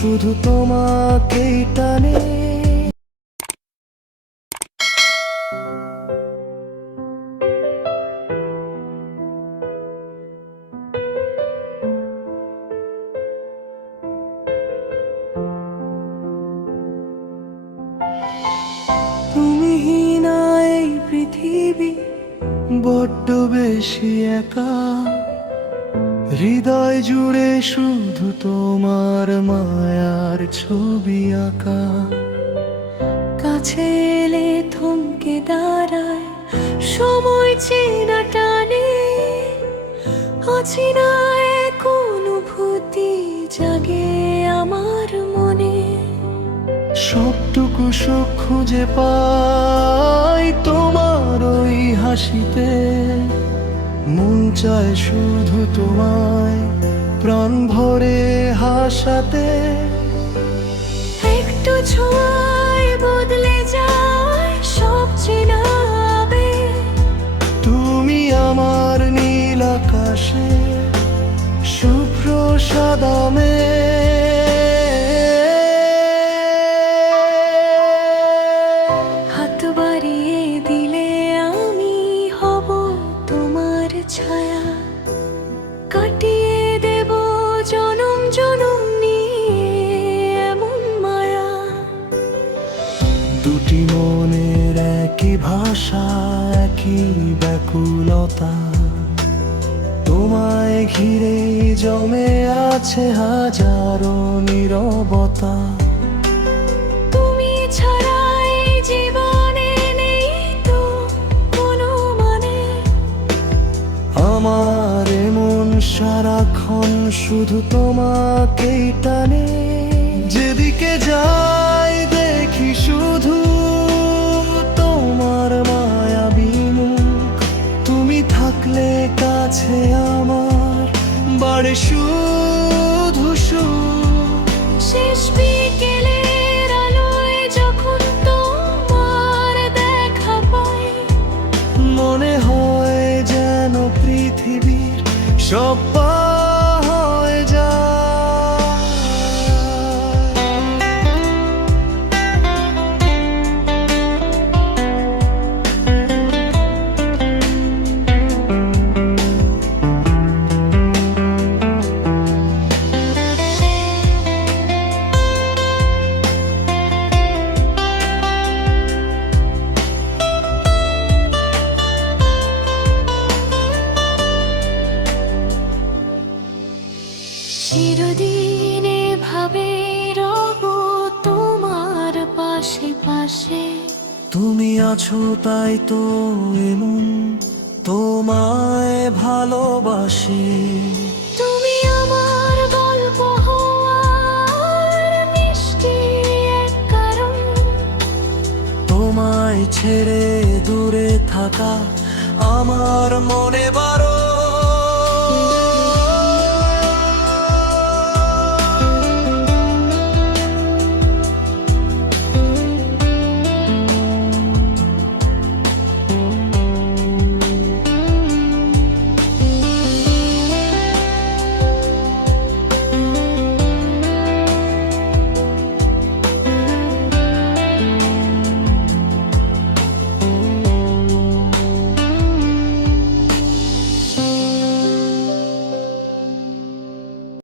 শুধু তোমাকেই টানে। তুমিহীন এই পৃথিবী বড্ড বেশি একা, হৃদয় জুড়ে শুধু তোমার মায়ার ছবি আঁকা। কাছে এলে থমকে দাঁড়ায় সময় চেনা টানে, অচেনা এক অনুভূতি জাগে আমার মনে। সবটুকু সুখ খুঁজে পাই তোমার ওই হাসিতে, মন চায় শুধু তোমায় প্রাণ ভরে হাসাতে। একটু ছোঁয়ায় বদলে যায় সব চেনা আবেগ, তুমি আমার নীল আকাশে শুভ্র সাদা মেঘ। হাত বাড়িয়ে দিলে আমি হব তোমার ছায়া, কাটিয়ে দেব জনম জনম নিয়ে এমন মায়া। দুটি মনের একই ভাষা, একই ব্যাকুলতা, তোমায় ঘিরে জমে আছে হাজারো নীরবতা। তুমি ছাড়া এই জীবনে নেই তো কোনো মানে, আমার মন সারাক্ষণ শুধু তোমাকেই টানে। যেদিকে যাই দেখি শুধু তোমার মায়াবী মুখ, তুমি থাকলে কাছে আমার বাড়ে শুধু সুখ। শেষ বিকেলের আলোয় যখন তোমার দেখা পাই, মনে হয় যেন পৃথিবীর সব পার হয়ে যায়। চিরদিন এভাবে রব তোমার পাশে পাশে, তুমি আছো তাই তো এমন তোমায় ভালোবাসি। তুমি আমার গল্প হওয়ার মিষ্টি এক কারণ, তোমায় ছেড়ে দূরে থাকা আমার মনে